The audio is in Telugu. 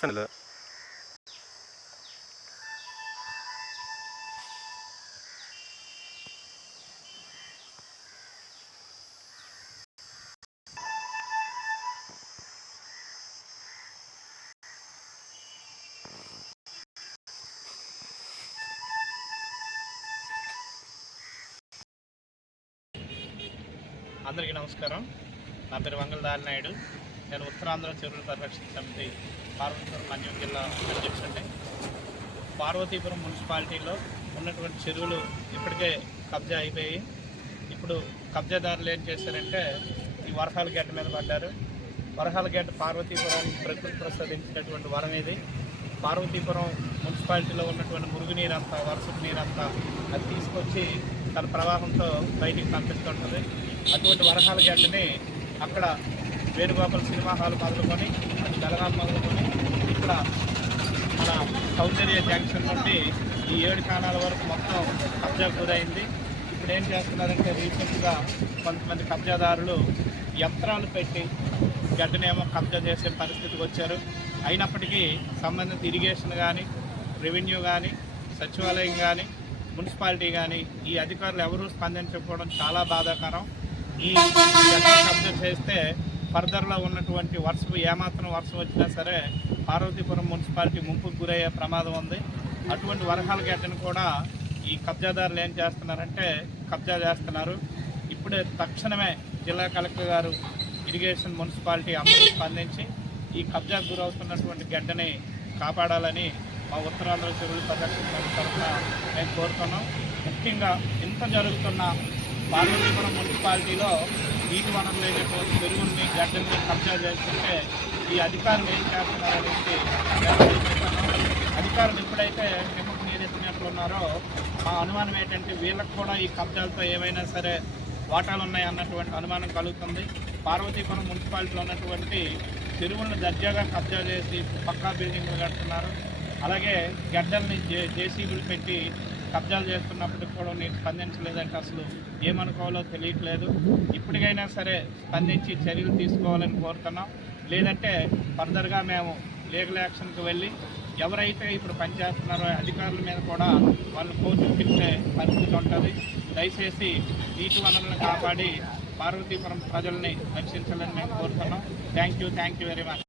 వస్తాను. అందరికీ నమస్కారం. నా పేరు వంగల దారినాయుడు. నేను ఉత్తరాంధ్ర చెరువుల పరిరక్షణ సమితి పార్వతీపురం మన్యం జిల్లా అధ్యక్షుడిని. పార్వతీపురం మున్సిపాలిటీలో ఉన్నటువంటి చెరువులు ఇప్పటికే కబ్జా అయిపోయి, ఇప్పుడు కబ్జాదారులు ఏం చేశారంటే ఈ వరహాల గడ్డ మీద పడ్డారు. వరహాల గడ్డ పార్వతీపురానికి ప్రకృతి ప్రసాదించినటువంటి వరం ఇది. పార్వతీపురం మున్సిపాలిటీలో ఉన్నటువంటి మురుగునీరంతా, వర్షపు నీరంతా అది తీసుకొచ్చి తన ప్రవాహంతో బయటికి పంపిస్తుంటుంది. అటువంటి వరహాల గడ్డని అక్కడ వేణుగోపాల్ సినిమా హాల్ మొదలుకొని, అది బెలగాం మొదలుకొని, ఇక్కడ మన సౌందర్య జంక్షన్ నుండి ఈ 7 కాణాల వరకు మొత్తం కబ్జా గురైంది. ఇప్పుడు ఏం చేస్తున్నారంటే రీసెంట్గా కొంతమంది కబ్జాదారులు యంత్రాలు పెట్టి గడ్డనేమో కబ్జా చేసే పరిస్థితికి వచ్చారు. అయినప్పటికీ సంబంధిత ఇరిగేషన్ కానీ, రెవెన్యూ కానీ, సచివాలయం కానీ, మున్సిపాలిటీ కానీ ఈ అధికారులు ఎవరూ స్పందించకపోవడం చాలా బాధాకరం. ఈ కబ్జా చేస్తే ఫర్దర్లో ఉన్నటువంటి ఏమాత్రం వర్షం వచ్చినా సరే పార్వతీపురం మున్సిపాలిటీ ముంపుకు గురయ్యే ప్రమాదం ఉంది. అటువంటి వరహాల గడ్డను కూడా ఈ కబ్జాదారులు ఏం చేస్తున్నారంటే కబ్జా చేస్తున్నారు. ఇప్పుడే తక్షణమే జిల్లా కలెక్టర్ గారు, ఇరిగేషన్, మున్సిపాలిటీ అందరూ స్పందించి ఈ కబ్జాకు గురవుతున్నటువంటి గడ్డని కాపాడాలని మా ఉత్తరాంధ్ర చెరువుల పరిరక్షణ సమితి తరఫున మేము కోరుతున్నాం. ముఖ్యంగా ఇంత జరుగుతున్న పార్వతీపురం మున్సిపాలిటీలో నీటి వనరులు లేనటువంటి చెరువుల్ని, గడ్డల్ని కబ్జా చేస్తుంటే ఈ అధికారులు ఏం చేస్తున్నారనేసి అధికారులు ఎప్పుడైతే నిమ్మకు నీరెత్తినట్లున్నారో మా అనుమానం ఏంటంటే వీళ్ళకి కూడా ఈ కబ్జాలతో ఏమైనా సరే వాటాలు ఉన్నాయన్నటువంటి అనుమానం కలుగుతుంది. పార్వతీపురం మున్సిపాలిటీలో ఉన్నటువంటి చెరువులను దర్జాగా కబ్జా చేసి పక్కా బిల్డింగ్లు కడుతున్నారు. అలాగే గడ్డల్ని జేసీబీలు పెట్టి కబ్జాలు చేస్తున్నప్పటికి కూడా నేను స్పందించలేదంటే అసలు ఏమనుకోవాలో తెలియట్లేదు. ఇప్పటికైనా సరే స్పందించి చర్యలు తీసుకోవాలని కోరుతున్నాం. లేదంటే ఫర్దర్గా మేము లీగల్ యాక్షన్కి వెళ్ళి ఎవరైతే ఇప్పుడు పనిచేస్తున్నారో అధికారుల మీద కూడా వాళ్ళు కోర్టుకు పిలిచే పరిస్థితి ఉంటుంది. దయచేసి నీటి వనరులను కాపాడి పార్వతీపురం ప్రజల్ని రక్షించాలని మేము కోరుతున్నాం. Thank you very much.